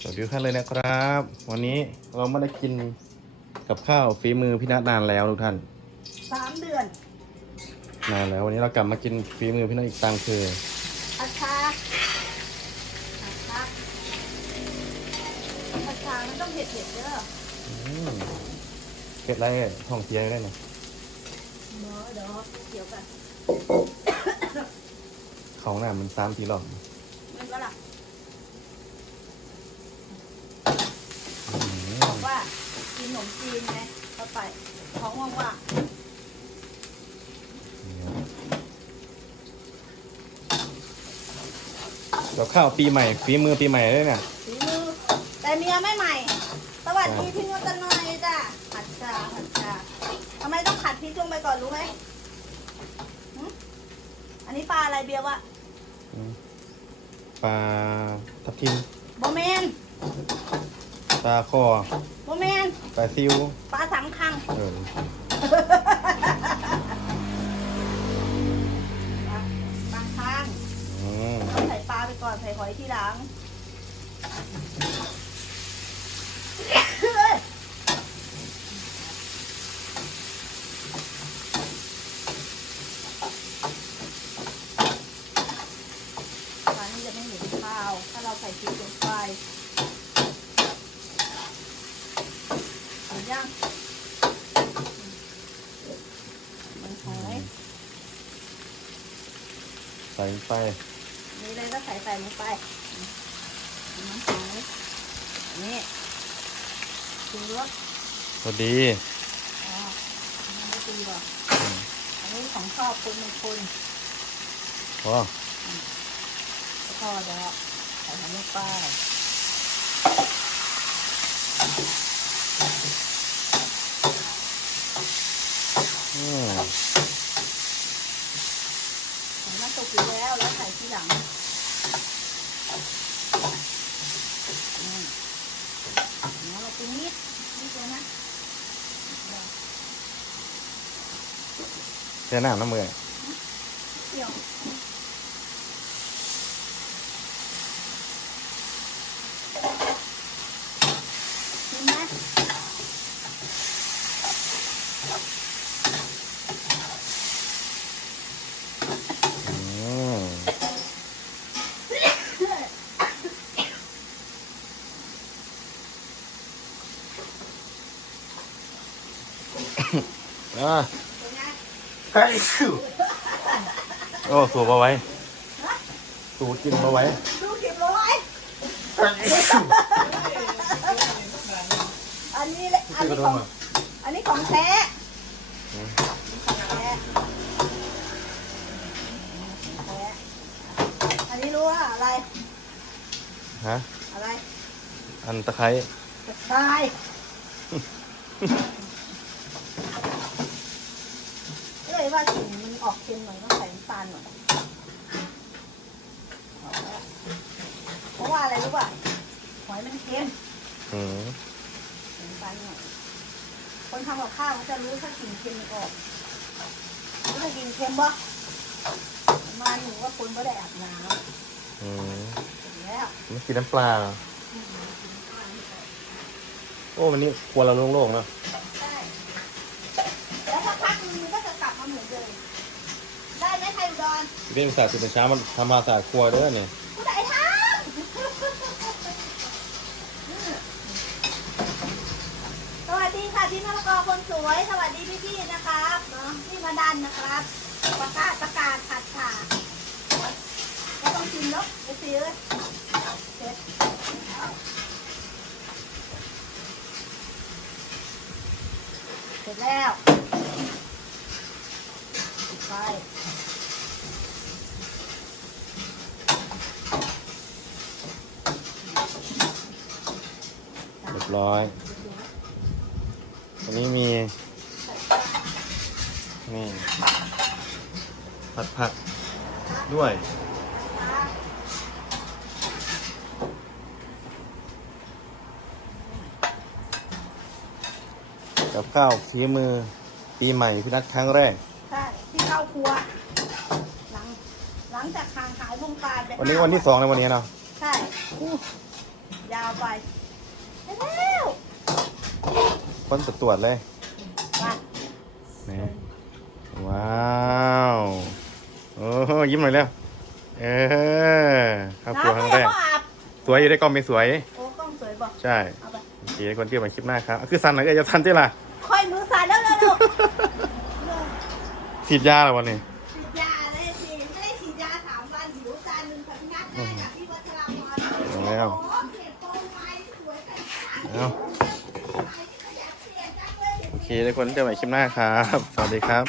สวัสดีทุกท่านเลยนะครับ วันนี้เราไม่ได้กินกับข้าวฝีมือพี่นัทนานแล้วทุกท่านสามเดือนนานแล้ววันนี้เรากลับมากินฝีมือพี่นัทอีกตังคืออาชาอาชาอาชามันต้องเผ็ดเผ็ดๆเด้ออืมเก็ดไรท่องเที่ยวได้นะเนาะเดี๋ยวเดี๋ยวกัน เขาหน้ามันซ้ำทีหรอบมันก็ล่ะ อืม บอกว่า กินขนมจีนไงเข้าไปท้องว่างกับข้าวปีใหม่ฝีมือปีใหม่ด้วยเนี่ยๆฝีมือแต่เมียไม่ใหม่ สวัสดีพี่นุชกันหน่อยจ้ะผัดชาผัดชาทำไมต้องผัดพริกลงไปก่อนรู้ไหมหึอันนี้ปลาอะไรเบียร์วะอืมปลาทับทิมโบแมน ปลาคอโบแมนปลาซิวปลาสังคังเออปลาข้างอืมต้องใส่ปลาไปก่อนใส่หอยทีหลังปลานี่จะไม่เหม็นข้าว ถ้าเราใส่พริกลงไปเห็นยังมันหอย ใส่ไปนี่เลยก็ใส่ใส่ลงไปน้ำหอยนี่ชูรสสวัสดีอ๋ออันนี้ไม่ตีหรอกอันนี้ของชอบคนบางคนอ๋อแล้วก็เดี๋ยวใส่น้ำลงไปอืมใส่น้ำตกอยู่แล้วแล้วใส่ทีหลังอืมเดี๋ยวเราปรุงนิดนิดเดียวนะแค่น้ำน้ำมือเดี๋ยว อ่าเป็นไงไอ้ชิวโอ้สูบเอาไว้ สูบกินเอาไว้ดูคลิปเราไว้ไอ้ชิวอันนี้แหละอันนี้ของอันนี้ของแท้ของแท้แท้อันนี้รู้ว่าอะไรฮะอะไร อันตะไคร้กระชายเลย ว่ากลิ่นมันออกเค็มหน่อยต้องใส่น้ำตาลหน่อยเอาละเพราะว่าอะไรรู้ป่ะหอยมันเค็มอืมใส่น้ำตาลหน่อยคนทำกับข้าวเขาจะรู้ถ้ากลิ่นเค็มมันออกรู้ถ้ากลิ่นเค็มบ่มาหนูว่าคนไม่ได้อาบน้อืมำเสร็จแล้วไม่กินน้ำปลา โอ้วันนี้ครัวเราโล่งๆเนอะ ใช่แล้วถ้าพักนึงมันก็จะกลับมาเหมือนเดิม ได้ไหมไทยอุดรพี่เป็นศาสตร์ตื่นเช้ามันทำมาศาสตร์ครัวเด้อเนี่ยผู้ใดทำสวัสดีค่ะพี่มะละกอคนสวย สวัสดีพี่ๆนะครับเนาะพี่มาดันนะครับ ประกาศประกาศผัดฉาก็ต้องชิมเนาะไปซื้อเสร็จเสร็จแล้วปิดไฟ ยบร้อยอันนี้มี นี่ผัดผักด้วย กับข้าวฝีมือปีใหม่พี่นัดครั้งแรก ใช่ที่เข้าครัว หลังหลังจากห่างหายวงการไปวันนี้ห้าวันที่สองในวันนี้เนาะ ใช่อู้ยาวไป เร็วคนตรวจเลยๆมานี่ว้าวโอ้โหยิ้มหน่อยเร็วเออครับครัวครั้งแรกน้ำไม่อาบสวยอยู่ได้กล้องไม่สวย โอ้กล้องสวยบอกใช่เอาไปโอเคคนที่มาคลิปหน้าครับคือสันหน่อยก็จะสันที่ล่ะค่อยมือสั่นแล้วเร็วฉีดยาเหรอวันนี้ๆฉีดยาเลยสิไม่ได้ฉีดยาสามวันหิวจานหนึ่งค่ะพี่นัทได้กับพี่วัชราพรเอาแล้ว โอ้เก็บโปรไม้สวยกัน เอาโอเคทุกคนเจอกันใหม่คลิปหน้าครับ สวัสดีครับ